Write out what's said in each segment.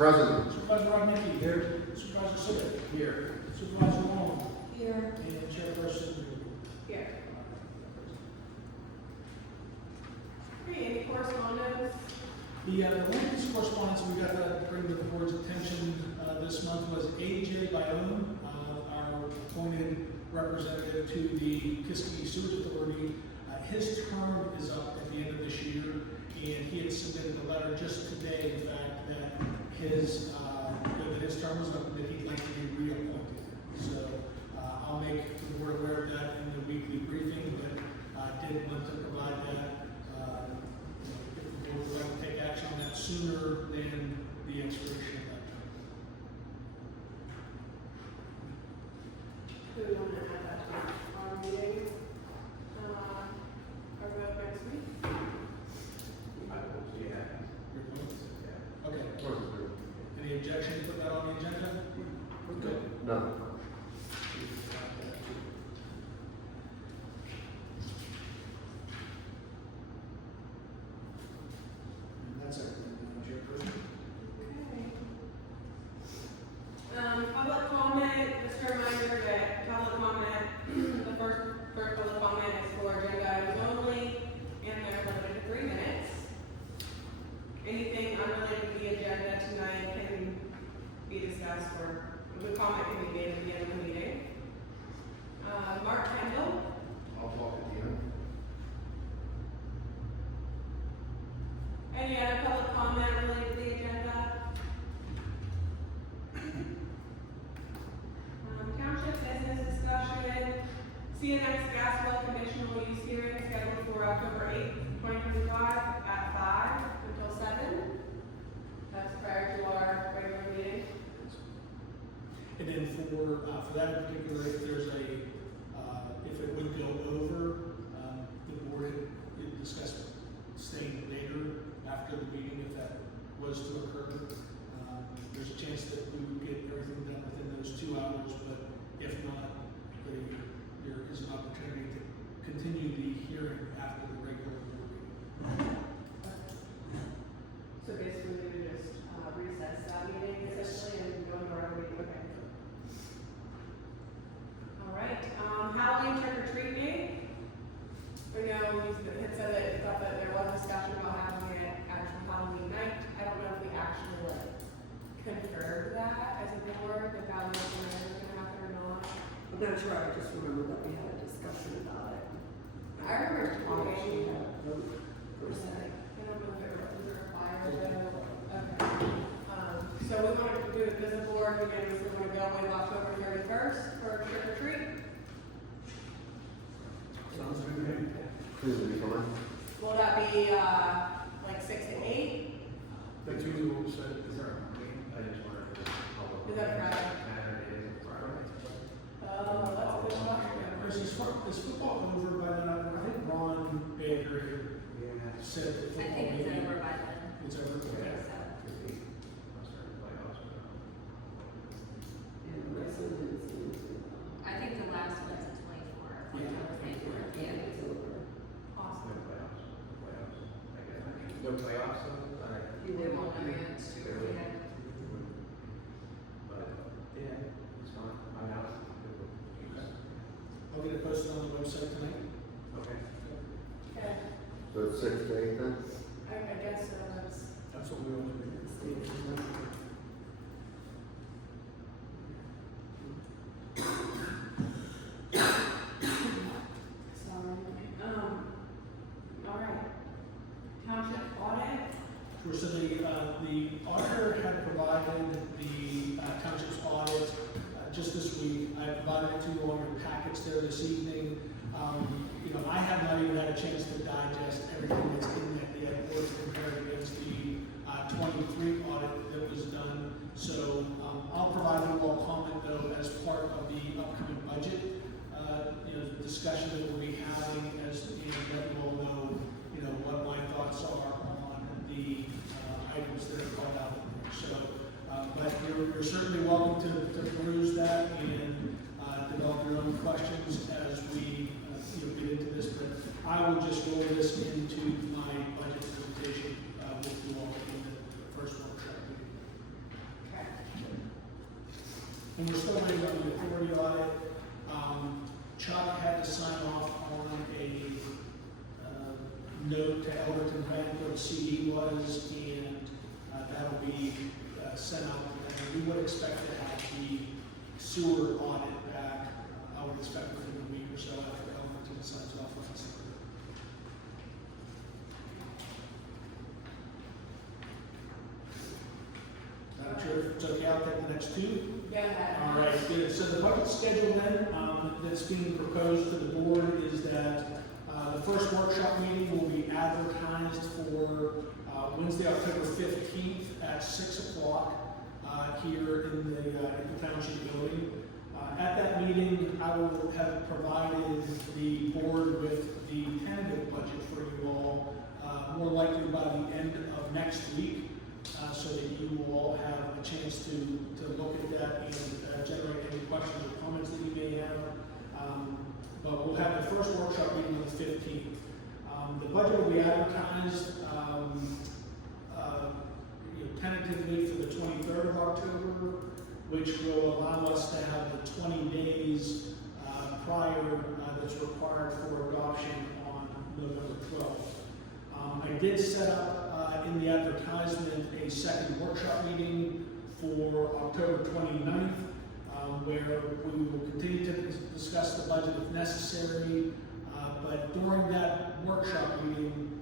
Present. Supervisor Rodnicki. Here. Supervisor Sitter. Here. Supervisor Long. Here. And Chairperson Here. Okay, any correspondence? The one piece of correspondence we got to bring to the board's attention this month was AJ Bayonne, our appointed representative to the Kiski Sewage Authority. His term is up at the end of this year, and he had submitted a letter just today, in fact, that his term was up and that he'd like to be reappointed. So I'll make the board aware of that in the weekly briefing, but I did want to provide that. If the board would like to take action on that sooner than the expiration of that term. Do we want to add that to our meeting? Our vote next week? Okay. Any objection to put that on the agenda? We're good. No. And that's everything, Madam Chairperson. Okay. Public comment, just a reminder that public comment, the first public comment is for agenda items only, and they're limited to 3 minutes. Anything unrelated to the agenda tonight can be discussed, or the comment can be made at the end of the meeting. Mark Kendall. I'll talk at the end. Any other public comment related to the agenda? Township business discussion, CNX gas well conditional use hearing scheduled for October 8th, 2025 at 5 until 7. That's prior to our regular meeting. And then for that in particular, if there's if it would go over, the board had discussed staying later after the meeting if that was to occur. There's a chance that we would get everything done within those 2 hours, but if not, there is an opportunity to continue the hearing after the regular board meeting. So basically, we would just recess that meeting essentially and go into our meeting. Okay. All right. Halloween trick or treat day. We know you had said that you thought that there was discussion about having an actual Halloween night. I don't know if we actually confirmed that as a board, if Halloween night was going to happen or not. I'm not sure, I just remember that we had a discussion about it. I remember talking. Had a vote for a second. I don't know if it was required though. Okay. So we wanted to do it as a board, again, we still want to go with October 31st for trick or treat. Sounds good. Please be fine. Will that be, like 6 to 8? That's usually what we said. Is there a meeting? I just wondered if it's public. Is that a Friday? Saturday is Friday. Oh, that's a good question. Chris, is football over by then? I think Ron Baker Yeah. said that I football think it's maybe- over by then. It's over. Okay. And the rest of it is, I think the last one's a 24. Yeah. Yeah. it's over. Awesome. No playoffs, though? All right. You They will won't know yet. Yeah. But, yeah, it's fine. My house. I'll get it posted on the website tonight. Okay. Okay. So it's 6 to 8 then? I guess so. That's what we want to do. Sorry. All right. Township audit. Sure, so the auditor had provided the township's audit just this week. I provided it to you on your packets there this evening. I have not even had a chance to digest everything that's in that yet or to compare it against the 23 audit that was done. So I'll provide you all comment though as part of the upcoming budget discussion that we'll be having as let you all know what my thoughts are on the items that are called out in there. So, but you're certainly welcome to peruse that and develop your own questions as we get into this. But I will just roll this into my budget presentation with you all in the first workshop meeting. And we're still waiting on the authority audit. Chuck had to sign off on a note to Elderton Bank where the CD was, and that'll be sent out. And we would expect to have the sewer audit back, I would expect within a week or so after Elderton signs off on this. I'm sure if it's okay, I'll take the next two. Yeah. All right, good. So the budget schedule then, that's being proposed to the board is that the first workshop meeting will be advertised for Wednesday, October 15th at 6 o'clock here in the Township building. At that meeting, I will have provided the board with the tentative budget for you all, more likely by the end of next week. So that you will all have a chance to look at that and generate any questions or comments that you may have. But we'll have the first workshop meeting on the 15th. The budget will be advertised tentatively for the 23rd of October, which will allow us to have the 20 days prior that's required for adoption on November 12th. I did set up in the advertisement a second workshop meeting for October 29th, where we will continue to discuss the budget if necessary. But during that workshop meeting,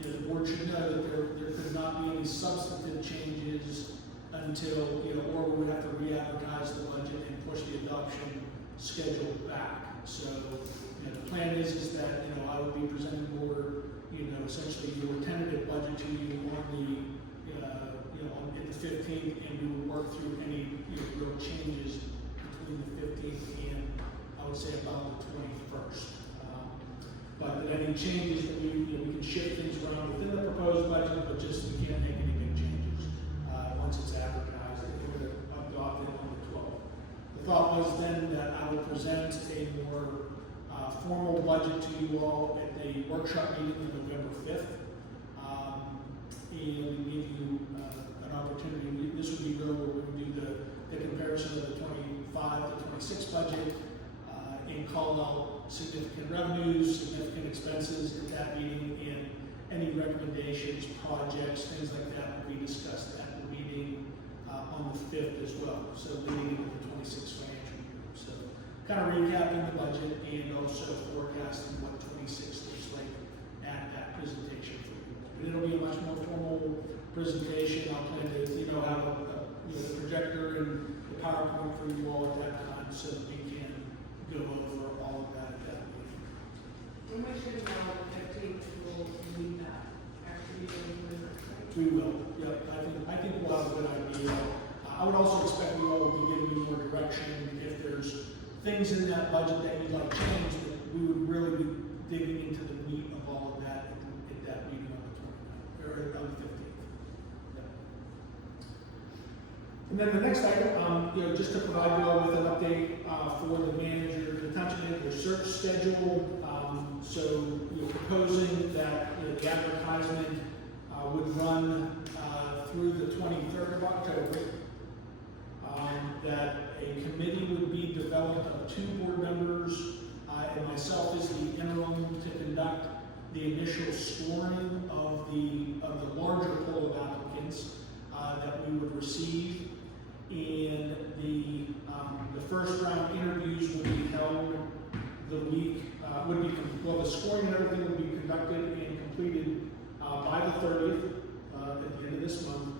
the board should know that there could not be any substantive changes until, or we would have to re-advertise the budget and push the adoption schedule back. So, the plan is that, I will be presenting the board, essentially your tentative budget to you on on the 15th, and we will work through any, real changes between the 15th and, I would say, about the 21st. But any changes that we can shift things around within the proposed budget, but just we can't make any big changes once it's advertised if we're adopted on the 12th. The thought was then that I would present a more formal budget to you all at the workshop meeting on November 5th, and give you an opportunity. This would be where we would do the comparison of the 25 to 26 budget and call out significant revenues, significant expenses at that meeting, and any recommendations, projects, things like that will be discussed at the meeting on the 5th as well. So leading into the 26th financial year. So kind of recapping the budget and also forecasting what 26 looks like at that presentation for you. But it'll be a much more formal presentation. I'll plan to, have a projector and the PowerPoint for you all at that time so that we can go over all of that at that meeting. And we should know the 15th will meet that after you do the right? We will, yep. I think we'll have a good idea. I would also expect we all will be giving you more direction if there's things in that budget that you'd like changed, that we would really be digging into the meat of all of that at that meeting on the 29th, or on the 15th. And then the next item, just to provide you all with an update for the manager, the township manager search schedule. So proposing that the advertisement would run through the 23rd of October. That a committee would be developed of 2 board members and myself as the interim to conduct the initial scoring of the larger pool of applicants that we would receive. And the first round interviews would be held the week, the scoring and everything would be conducted and completed by the 30th, at the end of this month.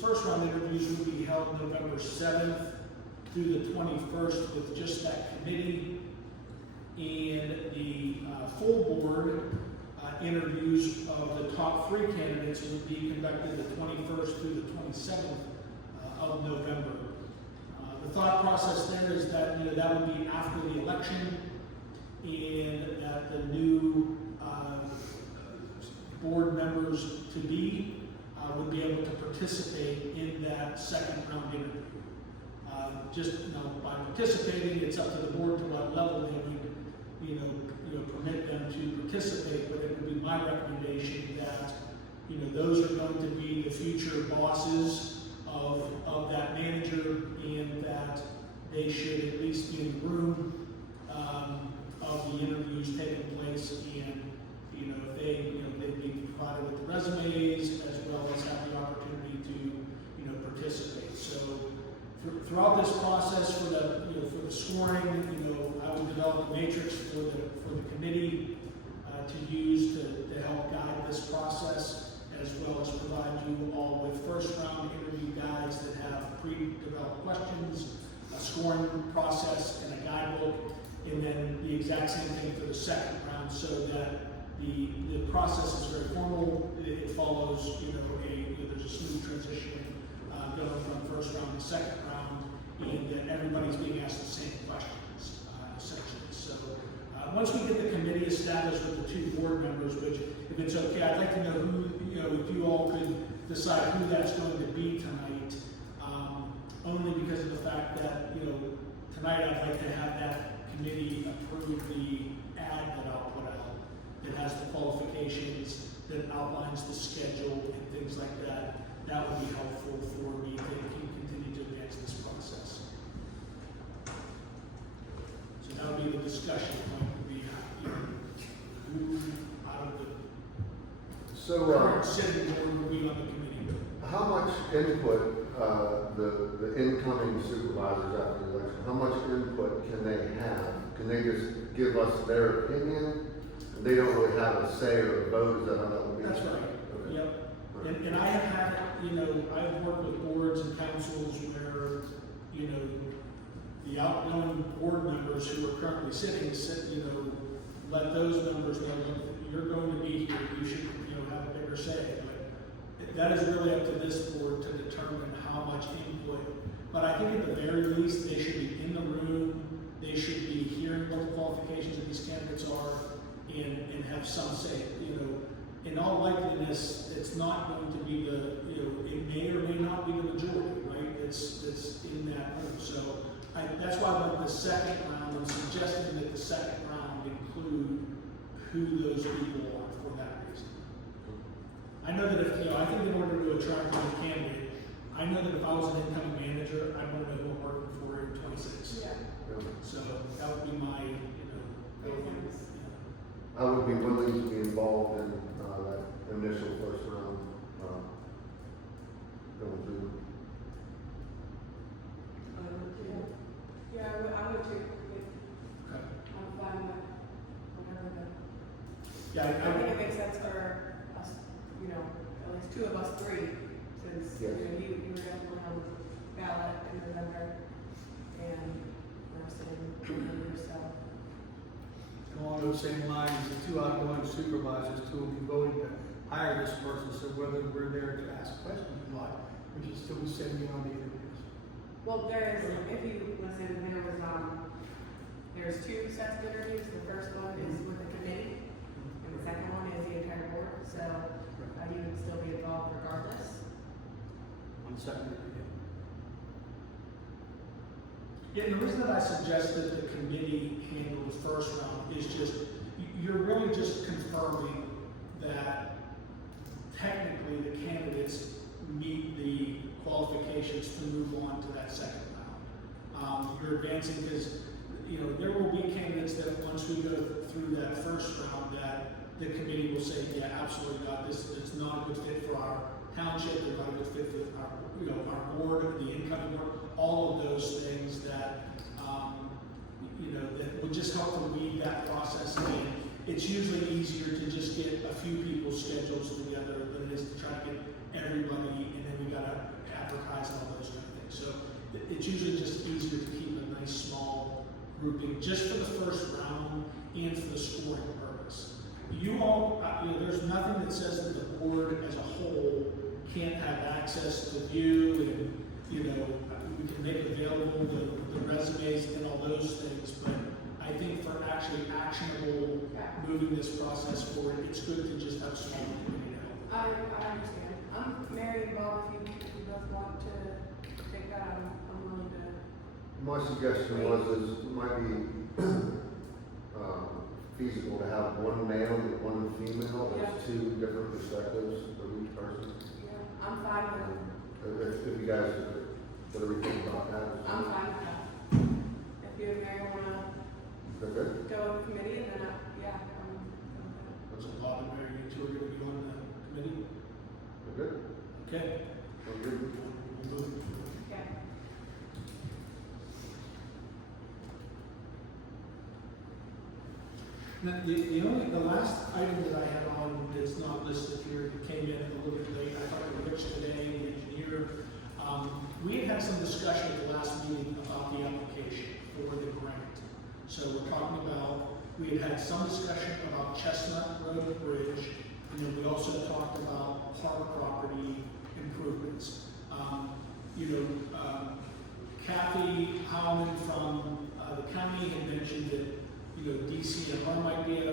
First round interviews would be held November 7th through the 21st with just that committee. And the full board interviews of the top 3 candidates would be conducted the 21st through the 27th of November. The thought process there is that that would be after the election, and that the new board members to be would be able to participate in that second round interview. By participating, it's up to the board to what level they would permit them to participate. But it would be my recommendation that those are going to be the future bosses of that manager, and that they should at least be in the room of the interviews taking place, and if they'd be provided with the resumes as well as have the opportunity to participate. So throughout this process for the scoring, I would develop a matrix for the committee to use to help guide this process, as well as provide you all with first round interview guides that have pre-developed questions, a scoring process, and a guidebook, and then the exact same thing for the second round, so that the process is very formal. It follows, there's a smooth transition going from first round to second round, and that everybody's being asked the same questions, essentially. So once we get the committee established with the 2 board members, which, if it's okay, I'd like to know who, if you all could decide who that's going to be tonight, only because of the fact that, tonight I'd like to have that committee approve the ad that I'll put out, that has the qualifications, that outlines the schedule and things like that. That would be helpful for me to continue to advance this process. So that would be the discussion point, would be, who out of the current sitting board will be on the committee. How much input, the incoming supervisors after the election, how much input can they have? Can they just give us their opinion? They don't really have a say or a vote, is that how that would be? That's right. Okay. Yep. And I have had, I've worked with boards and councils where, the outgoing board members who are currently sitting, let those members know, look, you're going to be here, you should, have a bigger say. But that is really up to this board to determine how much input. But I think at the very least, they should be in the room, they should be hearing what the qualifications of these candidates are, and have some say. In all likeliness, it's not going to be it may or may not be the majority, right? It's in that room. So that's why I want the second round. I'm suggesting that the second round include who those people are for that reason. I know that if, I think in order to attract a new candidate, I know that if I was an incoming manager, I'd want to know who I'm working for in 26. Yeah. So that would be my, I would be willing to be involved in that initial first round going through. Yeah, I would too. Okay. I'm fine with whatever Yeah, I think it makes sense for us, at least 2 of us 3, since, Yes. you were definitely on the ballot in November, and we're sitting yourself. Along those same lines, the 2 outgoing supervisors, 2 will be voting to hire this person, so whether we're there to ask questions or not, we should still be sitting in on the interviews. Well, if you listen, there's 2 sets of interviews. The first one is with the committee, and the second one is the entire board, so you would still be involved regardless. On the second interview. Yeah, the reason that I suggest that the committee handle the first round is just, you're really just confirming that technically the candidates meet the qualifications to move on to that second round. You're advancing because, there will be candidates that once we go through that first round, that the committee will say, yeah, absolutely not, this is not a good fit for our township, they're not a good fit for our board, the incoming board, all of those things that, that would just help to weed that process in. It's usually easier to just get a few people's schedules together than it is to try to get everybody, and then we gotta advertise and all those kind of things. So it's usually just easier to keep a nice small grouping just for the first round and for the scoring purpose. You all, there's nothing that says that the board as a whole can't have access to view, and we can make available the resumes and all those things, but I think for actually actionable moving this process forward, it's good to just have a small committee to help. I understand. Mary and Bob, if you both want to take that, I'm willing to. My suggestion is it might be feasible to have one male and one female, Yeah. as 2 different perspectives of each person. Yeah, I'm fine with If you guys, what do we think about that? I'm fine with that. If you and Mary wanna Is that good? go with the committee, then yeah, So Bob and Mary, you two are gonna be on the committee? We're good? Okay. We're good? We'll move. okay. Now, the last item that I had on that's not listed here, it came in a little bit late, I talked to Rich today, the engineer. We had some discussion at the last meeting about the application for the grant. So we're talking about, we had some discussion about Chestnut Road Bridge, and then we also talked about park property improvements. Kathy Howland from the county had mentioned that DCNR might be a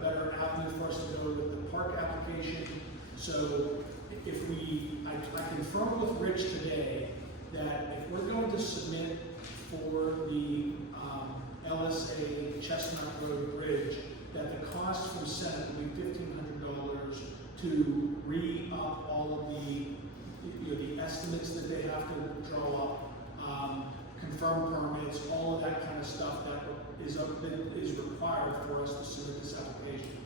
better avenue for us to go with the park application. So if I confirmed with Rich today that if we're going to submit for the LSA Chestnut Road Bridge, that the cost from Senate will be $1,500 to re-up all of the estimates that they have to draw up, confirm permits, all of that kind of stuff that is required for us to submit this application.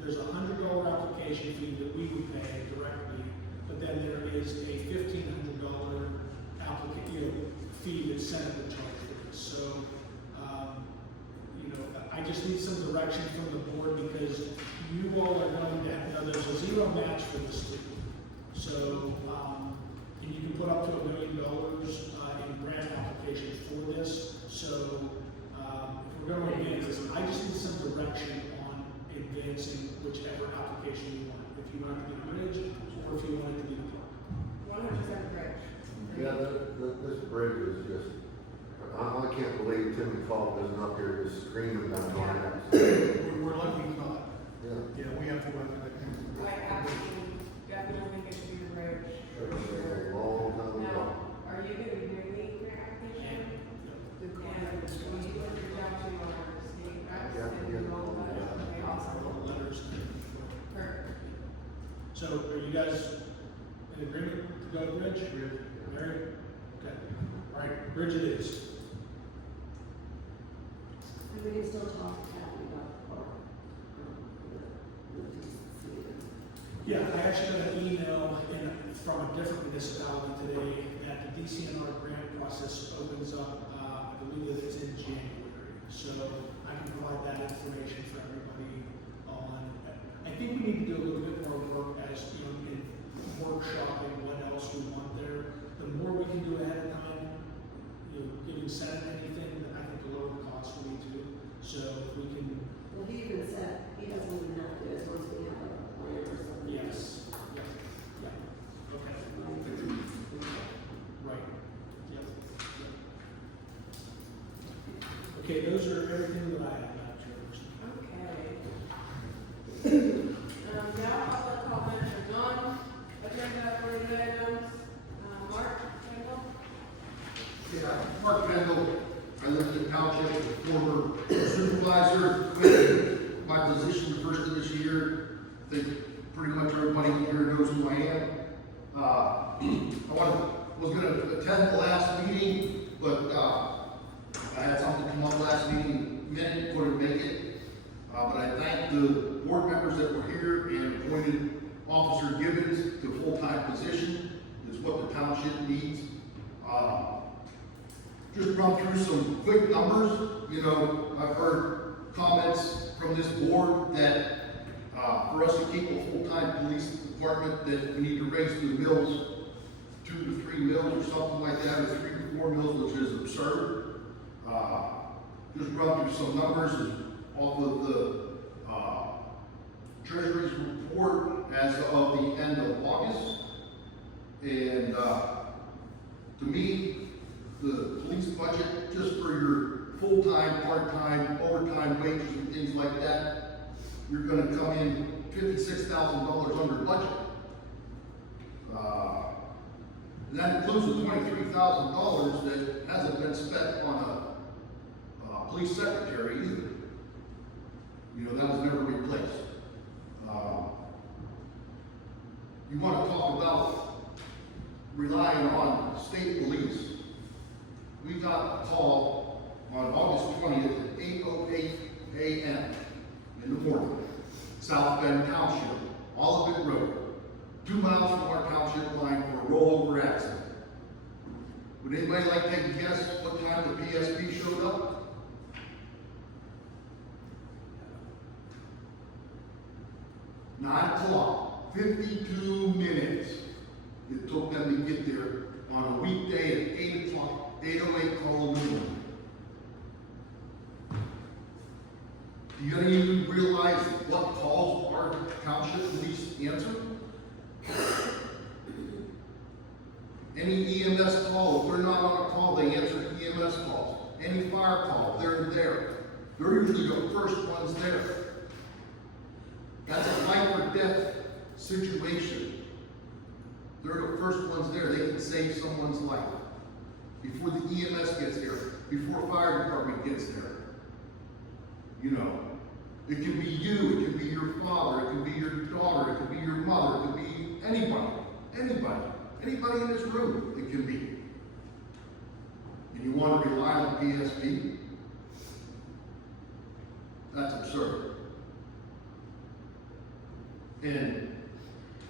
There's a $100 application fee that we would pay directly, but then there is a $1,500 fee that Senate would charge for this. So, I just need some direction from the board because you all are going to have, there's a zero match for this league. So, and you can put up to $1 million in grant applications for this. So, if we're going to advance this, I just need some direction on advancing whichever application you want. If you want it to be the bridge, or if you want it to be the park. 100% correct. Yeah, this bridge is just, I can't believe Tim McCall isn't up here just screaming down on it. We're lucky he's not. Yeah. Yeah, we have to work with that. I absolutely, definitely think it should be the bridge. Sure, For sure. a long time ago. Now, are you gonna be doing the grant application? And will you reach out to our state reps Yeah, and yeah. all that? Okay, awesome. Letters. Perfect. So are you guys in agreement to go to bridge? Mary? Okay. All right, bridge it is. And we can still talk to Kathy about the park. Yeah, I actually got an email from a different municipality today that the DCNR grant process opens up, I believe that it's in January. So I can provide that information for everybody on, I think we need to do a little bit more work as, in workshopping what else we want there. The more we can do ahead of time, giving Senate anything, I think the lower the cost will be too. So if we can, Well, he even said he doesn't even have to do it once we have a plan or something. yes, yeah, okay. Right, yep, yep. Okay, those are everything that I have, Madam Chairperson. Okay. Now public comments are non-agenda related items. Mark, Kendall? Yeah, Mark Kendall, I lived in Township, former supervisor. My position the first of this year, I think pretty much everybody here knows who I am. Was gonna attend the last meeting, but, I had something come up last meeting, couldn't make it. But I thank the board members that were here and appointed Officer Gibbons to full-time position is what the township needs. Just run through some quick numbers. I've heard comments from this board that for us to keep a full-time police department that we need to raise the mills 2 to 3 mills or something like that, or 3 to 4 mills, which is absurd. Just run through some numbers off of the Treasury's report as of the end of August. And to me, the police budget, just for your full-time, part-time, overtime wages and things like that, you're gonna come in $56,000 under budget. And that includes the $23,000 that hasn't been spent on a police secretary either. That was never replaced. You want to talk about relying on state police. We got a call on August 20th at 8:08 a.m. in the morning, South Bend Township, Olivet Road, 2 miles from our township line for a rollover accident. Would anybody like to take a guess what time the PSP showed up? 9 o'clock, 52 minutes it took them to get there on a weekday at 8 o'clock, 8:08 call in the morning. Do you even realize what calls our township police answer? Any EMS call, if they're not on a call, they answer EMS calls. Any fire call, they're there. They're usually the first ones there. That's a life or death situation. They're the first ones there. They can save someone's life before the EMS gets there, before fire department gets there. You know, it can be you, it can be your father, it can be your daughter, it can be your mother, it can be anybody, anybody in this room, it can be. And you want to rely on PSP? That's absurd. And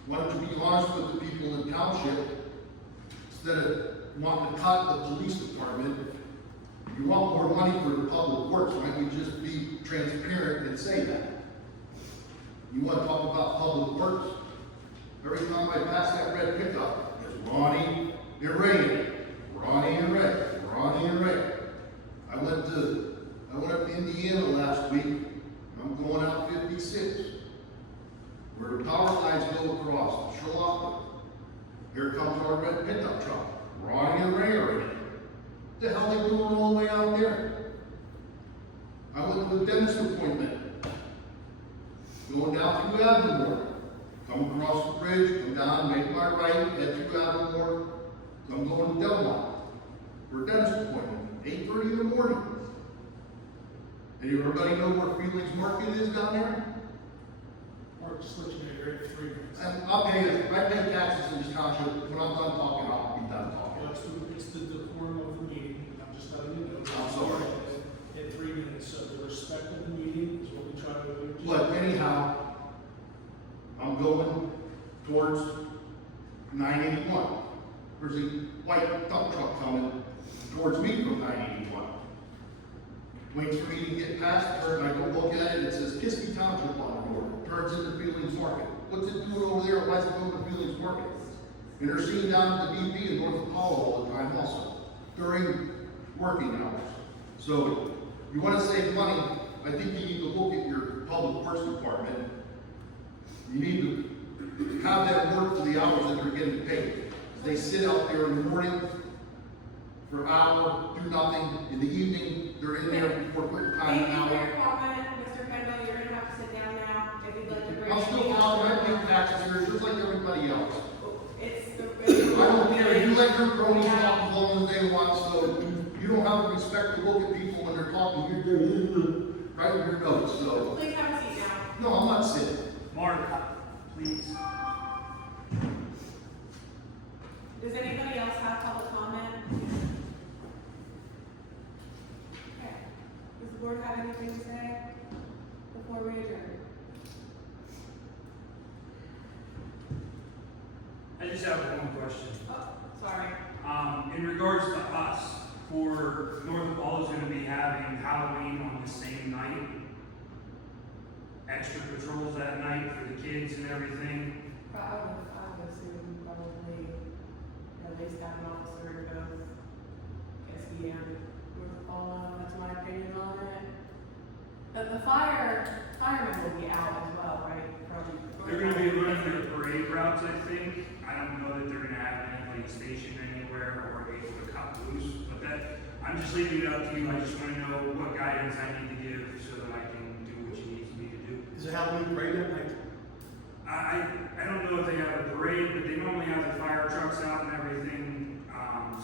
why don't you be honest with the people in the township, instead of wanting to cut the police department, you want more money for the public works, why don't you just be transparent and say that? You want to talk about public works? Every time I pass that red pickup, it's Ronnie and Ray. Ronnie and Ray. Ronnie and Ray. I went up to Indiana last week. I'm going out 56. Where the power lines go across the Charlotte. Here comes our red pickup truck. Ronnie and Ray are in it. What the hell are they doing all the way out there? I went to a dentist appointment. Going down through Avonmore. Come across the bridge, come down, make my right, head through Avonmore. I'm going to Delmont for a dentist appointment. 8:30 in the morning. And everybody know where Felix Market is down there? Or just let you know you're at 3 minutes. I'll pay it. I pay taxes in this township. When I'm done talking, I'll be done talking. It's the decorum of the meeting, I'm just letting you know. I'm sorry. At 3 minutes, so the respect of the meeting is what we try to do. But anyhow, I'm going towards 981. There's a white dump truck coming towards me from 981. Waits for me to get past her, and I go look at it, it says Kiski Township on the door. Turns into Felix Market. What's it doing over there? Why is it going to Felix Market? And they're seen down at the BP in North Apollo all the time also, during working hours. So, you want to save money, I think you need to look at your public works department. You need to have them work for the hours that they're getting paid. They sit out there in the morning for an hour, do nothing. In the evening, they're in there before quitting time an Thank you for hour. your comment, Mr. Kendall, you're gonna have to sit down now, if you'd like to bring. I'm still talking, I pay taxes here just like everybody else. It's I don't care, you let your cronies talk as long as they want, so you don't have the respect to look at people when they're talking, you're right in your notes, so. Please have a seat now. No, I'm not sitting. Mark, please. Does anybody else have public comment? Okay. Does the board have anything to say before we adjourn? I just have one question. Oh, sorry. In regards to us, for North Ball is going to be having Halloween on the same night, extra patrols that night for the kids and everything. I would assume probably at least have an officer in both Kiski and North Apollo. That's my opinion on it. But the firemen will be out as well, right? They're going to be running their parade routes, I think. I don't know that they're going to have any like station anywhere or able to cut loose. But that, I'm just leaving it up to you. I just want to know what guidance I need to give so that I can do what you need me to do. Is it Halloween parade that night? I don't know if they have a parade, but they normally have the fire trucks out and everything.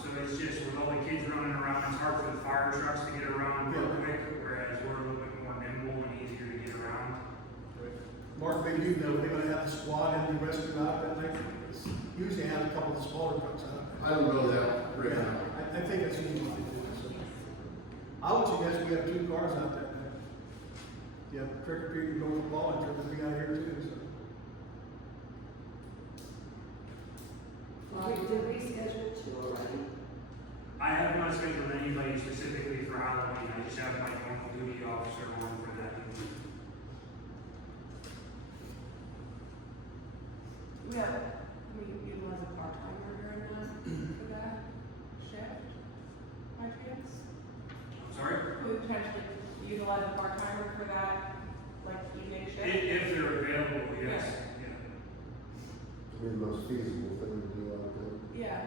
So it's just with all the kids running around, it's hard for the fire trucks to get around real quick, whereas we're a little bit more nimble and easier to get around. Mark, maybe you know, they're gonna have a squad in the rescue out that night? usually have a couple of smaller trucks out there. I don't know that right now. I think that's usually what they do, so. I would suggest we have 2 cars out there. You have trick or treat, you go with the ball, and trick be out here too, so. Well, did we schedule 2 already? I have not scheduled anybody specifically for Halloween, I just have my normal duty officer on for that. We utilize a part-timer during that, for that shift, by chance? I'm sorry? We potentially utilize a part-timer for that, like, evening shift? If they're available, yes, yeah. I mean, the most feasible thing to do out there. Yeah,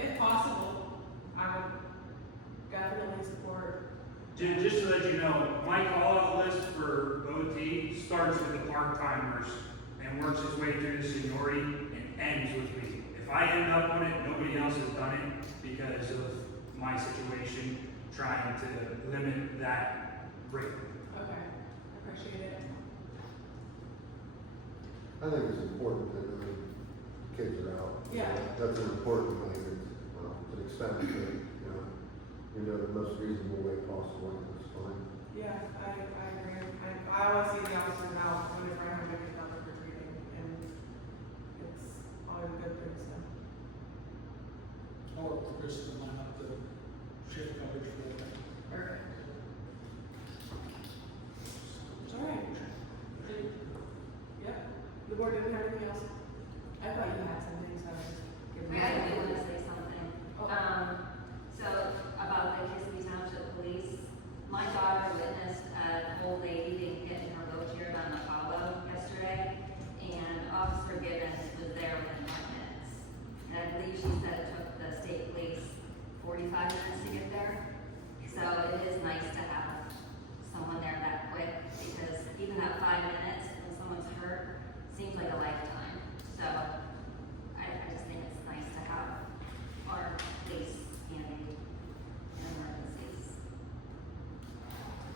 if possible, I would definitely support. Just to let you know, my call-out list for OT starts with the part-timers and works its way through the seniority and ends with me. If I end up on it, nobody else has done it because of my situation, trying to limit that rate. Okay, appreciate it. I think it's important that the kids are out. Yeah. That's an important thing, it's an expenditure, we do it the most reasonable way possible, and it's fine. Yeah, I agree. I always see the officers out whenever I have my kids out trick or treating, and it's always a good thing, so. I'll work with Chris to line up the shift coverage for that. Perfect. All right. Yep, the board didn't have anything else? I thought you had something, so I was just giving. I do want to say something. Oh. So about the Kiski Township Police, my daughter witnessed an old lady being hit in her wheelchair on the hollow yesterday, and Officer Gibbons was there within 5 minutes. And I believe she said it took the state police 45 minutes to get there. So it is nice to have someone there that quick, because even that 5 minutes when someone's hurt seems like a lifetime. So I just think it's nice to have our police handy in emergencies.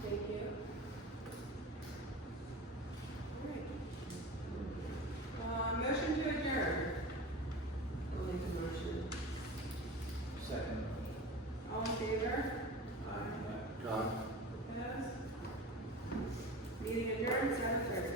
Thank you. All right. Motion to adjourn. I'll make a motion. Second. All in favor? God. Opposed? Meeting adjourned, 7:30.